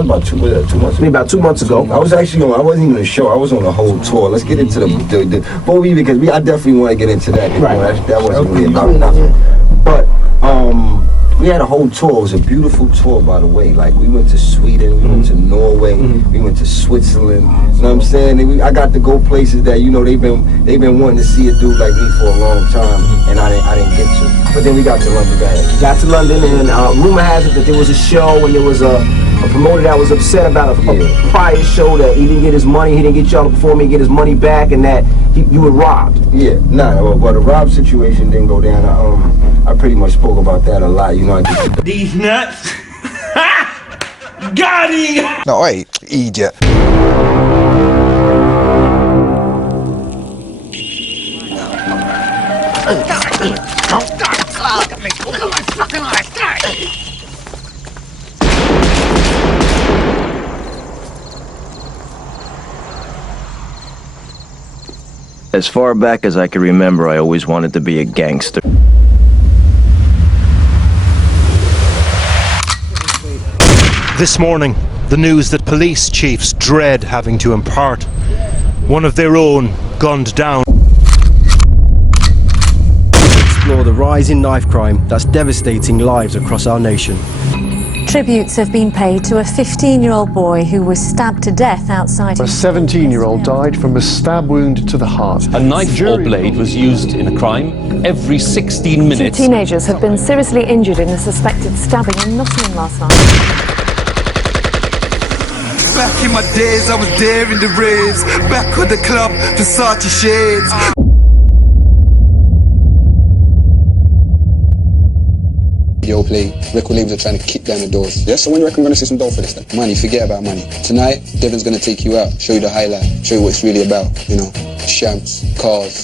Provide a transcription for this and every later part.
That was about 2 months. Maybe about 2 months ago. I was actually on. I wasn't even a show. I was on the whole tour. Let's get into the because I definitely want to get into that. Right. That wasn't really about nothing. But we had a whole tour. It was a beautiful tour, by the way. Like, we went to Sweden, we went to Norway, we went to Switzerland. You know what I'm saying? I got to go places that, you know, they've been wanting to see a dude like me for a long time, and I didn't get to. But then we got to London. Got to London, and rumor has it that there was a show, and there was a promoter that was upset about a prior show that he didn't get his money, he didn't get y'all to perform, he didn't get his money back, and that you were robbed. Yeah, well, the rob situation didn't go down. I pretty much spoke about that a lot. You know, these nuts. Got him. No, wait, idiot. As far back as I can remember, I always wanted to be a gangster. This morning, the news that police chiefs dread having to impart. One of their own gunned down. Explore the rise in knife crime that's devastating lives across our nation. Tributes have been paid to a 15-year-old boy who was stabbed to death outside. A 17-year-old died from a stab wound to the heart. A knife or blade was used in a crime every 16 minutes. 2 teenagers have been seriously injured in a suspected stabbing in Nottingham last night. Back in my days, I was there in the raves. Back at the club, Versace shades. Yo, play. Record labels are trying to kick down the doors. Yeah, so when you reckon we're going to see some dough for this then? Money, forget about money. Tonight, Devin's going to take you out, show you the highlight, show you what it's really about. You know, champs, cars.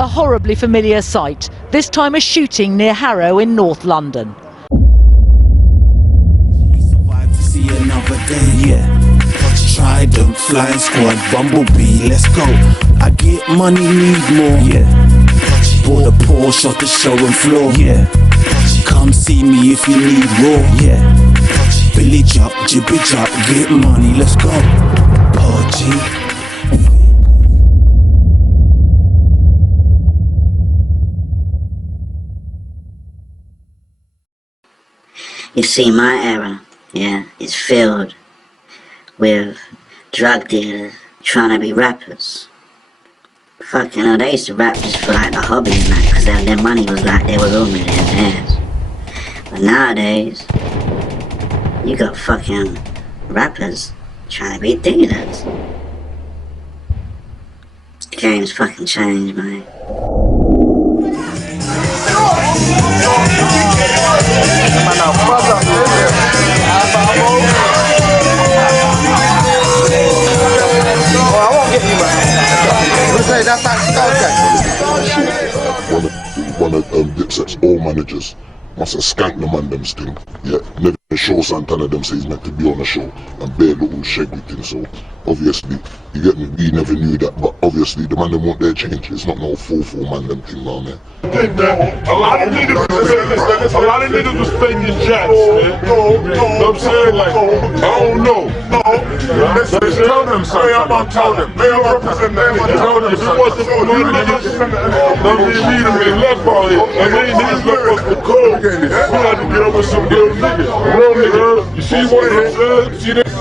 A horribly familiar sight, this time a shooting near Harrow in North London. Trident, flying squad, bumblebee, let's go. I get money, need more. Bought a Porsche off the showroom floor. Come see me if you need raw. Billy Jump, Jibby Jump, get money, let's go. PART1. You see, my era, is filled with drug dealers trying to be rappers. Fucking hell, they used to rap just for like a hobby and that, because their money was like, they was all millionaires. But nowadays, you got fucking rappers trying to be dealers. The game's fucking changed, man. One of Dipset's old managers must have skanked the man them thing. Never show Santana them say he's meant to be on the show and bare little shaggy thing. So obviously, you get me, we never knew that, but obviously the man them want their change. It's not no 4-4 man them thing now, man. A lot of niggas was faking jacks, man. You know what I'm saying? Like, I don't know. Tell them something. I'm gonna tell them. They don't represent that. Tell them if it wasn't for my niggas, they left out here. And they niggas left us the code. We had to get up with some real niggas. Real niggas. You see what I'm saying? See this?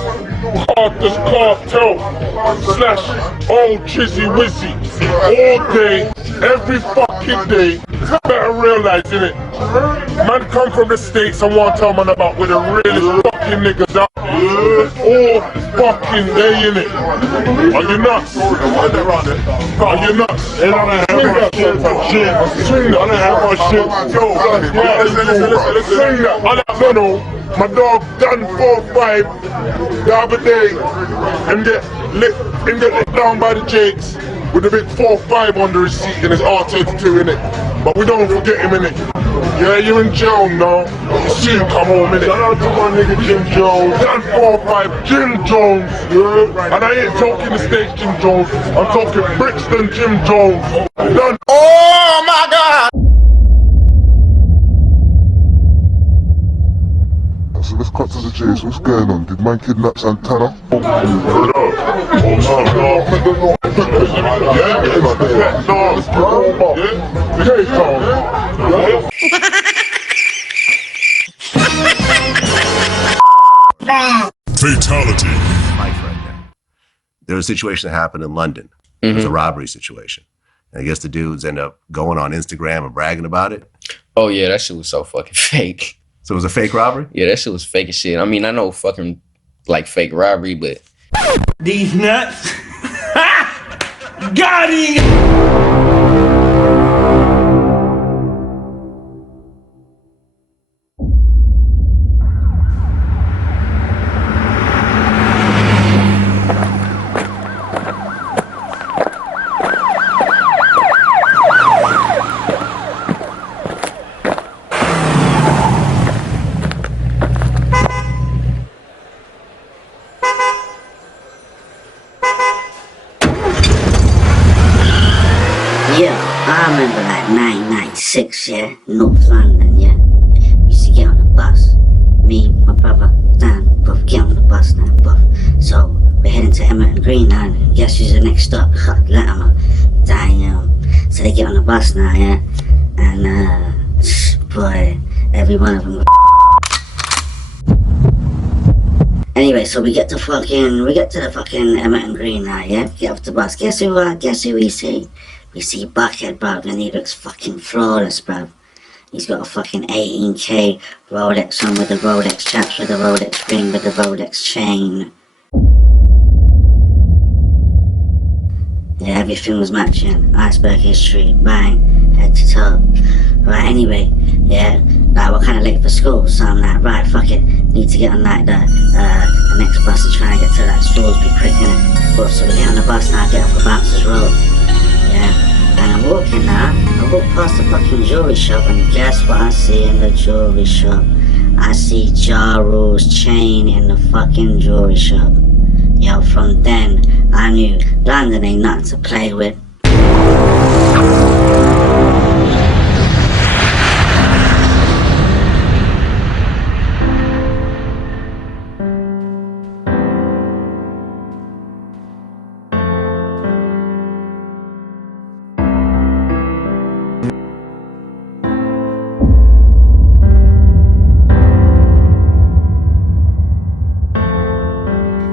This cartel / old Chizzy Wizzy all day, every fucking fucking day. I better realize, innit? Man come from the States and want to tell man about where the really fucking niggas are. Oh, fucking day, innit? Are you nuts? Are you nuts? Swing that shit. Swing that. I don't have my shit. Yo, listen. Swing that. I don't know. My dog done 4-5 the other day and get lit down by the Jakes with a big 4-5 on the receipt in his R32 in it. But we don't forget him in it. Yeah, you in jail now. You see him come home in it. Shout out to my nigga Jim Jones. Done 4-5 Jim Jones. Yeah. And I ain't talking the States Jim Jones. I'm talking Brixton Jim Jones. Done. Oh my God. So let's cut to the chase. What's going on? Did man kidnap Santana? Fatality. Life right now. There was a situation that happened in London. It was a robbery situation. And I guess the dudes end up going on Instagram and bragging about it. Oh yeah, that shit was so fucking fake. So it was a fake robbery? Yeah, that shit was fake as shit. I mean, I know fucking like fake robbery, but These nuts. Got him. Yeah, I remember like 1996, yeah, North London, yeah. We used to get on the bus. Me, my brother, Dan, both get on the bus now, both. So we're heading to Emmerton Green now, and guess who's the next stop? Latimer. Damn. So they get on the bus now, yeah. And boy, every one of them. Anyway, so we get to the fucking Emmerton Green now, yeah. Get off the bus. Guess who we see? We see Buckhead, bruv, and he looks fucking flawless, bruv. He's got a fucking 18K Rolex on with the Rolex chaps, with the Rolex ring, with the Rolex chain. Yeah, everything was matching. Iceberg history, bang, head to toe. Right, anyway, yeah, like we're kind of late for school, so I'm like, right, fuck it, need to get on like the next bus and try and get to that Salisbury quick, innit? But so we get on the bus now, get off the Bouncers Road. Yeah, and I'm walking now, I walk past the fucking jewelry shop, and guess what I see in the jewelry shop? I see Ja Rule's chain in the fucking jewelry shop. Yo, from then, I knew London ain't nothing to play with.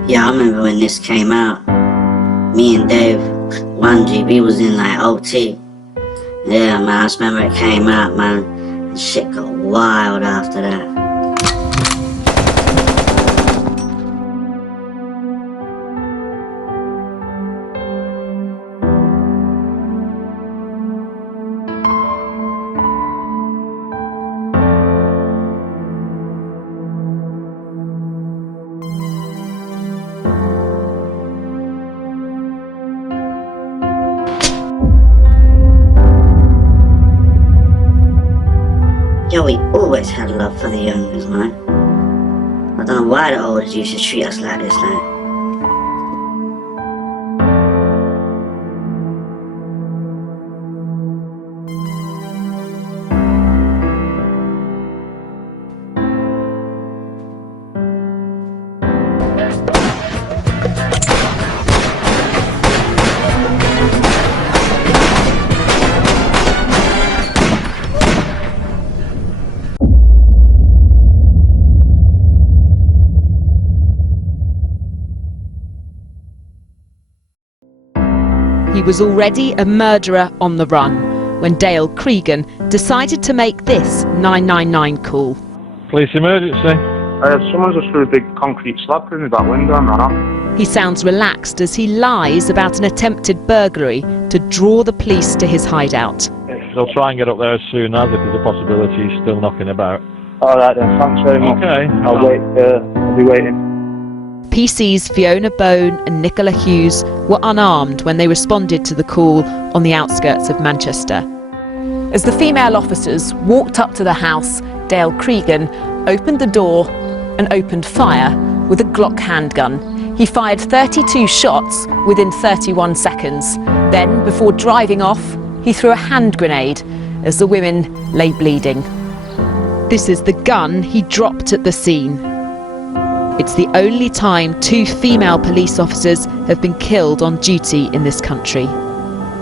Yeah, I remember when this came out. Me and Dave, 1GB was in like OT. Yeah, man, I just remember it came out, man. And shit got wild after that. Yo, we always had love for the youngers, man. I don't know why the olders used to treat us like this, like. He was already a murderer on the run, when Dale Cregan decided to make this 999 call. Police emergency. Someone just threw a big concrete slab through my back window and ran off. He sounds relaxed as he lies about an attempted burglary to draw the police to his hideout. They'll try and get up there as soon as, if there's a possibility he's still knocking about. All right then, thanks very much. Okay. I'll be waiting. PC's Fiona Bone and Nicola Hughes were unarmed when they responded to the call on the outskirts of Manchester. As the female officers walked up to the house, Dale Cregan opened the door and opened fire with a Glock handgun. He fired 32 shots within 31 seconds. Then, before driving off, he threw a hand grenade as the women lay bleeding. This is the gun he dropped at the scene. It's the only time 2 female police officers have been killed on duty in this country.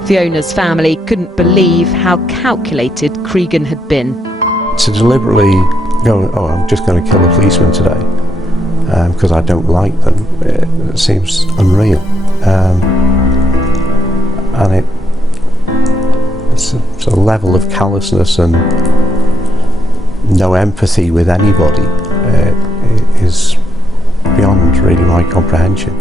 Fiona's family couldn't believe how calculated Cregan had been. To deliberately go, oh, I'm just going to kill a policeman today because I don't like them, it seems unreal. And it's a level of callousness and no empathy with anybody is beyond really my comprehension.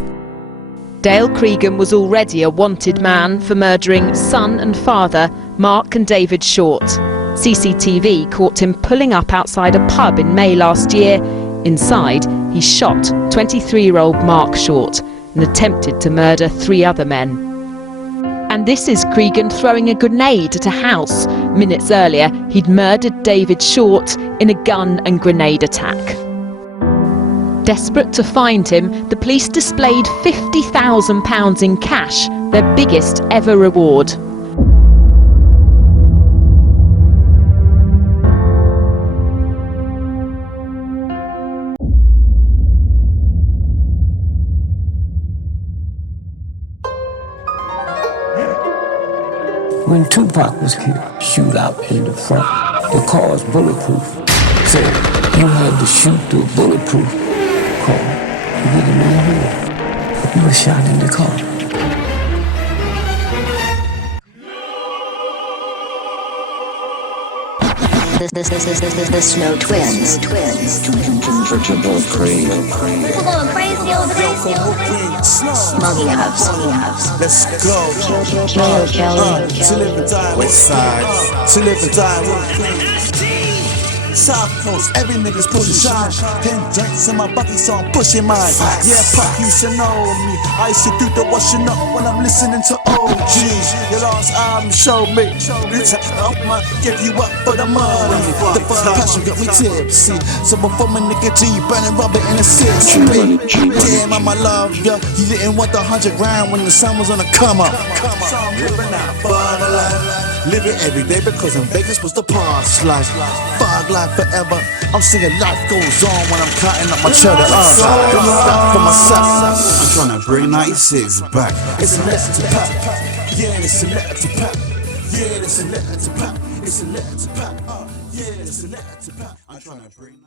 Dale Cregan was already a wanted man for murdering son and father Mark and David Short. CCTV caught him pulling up outside a pub in May last year. Inside, he shot 23-year-old Mark Short and attempted to murder 3 other men. And this is Cregan throwing a grenade at a house. Minutes earlier, he'd murdered David Short in a gun and grenade attack. Desperate to find him, the police displayed £50,000 in cash, their biggest ever reward. When Tupac was killed, shootout in the front. The car's bulletproof. So you had to shoot through a bulletproof car. You didn't know who. You were shot in the car. The Snow Twins. Comfortable cream. People going crazy over this. Muggy Ups. Let's go. To live and die. West side. To live and die. South Coast, every nigga's pushing shine. 10 drinks in my bucket, so I'm pushing mine. Yeah, Pop, you should know me. I used to do the washing up when I'm listening to OGs. Your last album showed me. I'ma give you up for the money. The fun passion got me tipsy. So before my nigga G burning rubber in a 6-speed. Damn, I'ma love ya. You didn't want the 100 grand when the sun was on the come up. So I'm living that fun life. Living every day because in Vegas was the past life. Fog life forever. I'm singing life goes on when I'm counting up my cheddar. For myself. I'm trying to bring 96 back. It's a letter to pack. Yeah, it's a letter to pack. Yeah, it's a letter to pack. It's a letter to pack. Yeah, it's a letter to pack. I'm trying to bring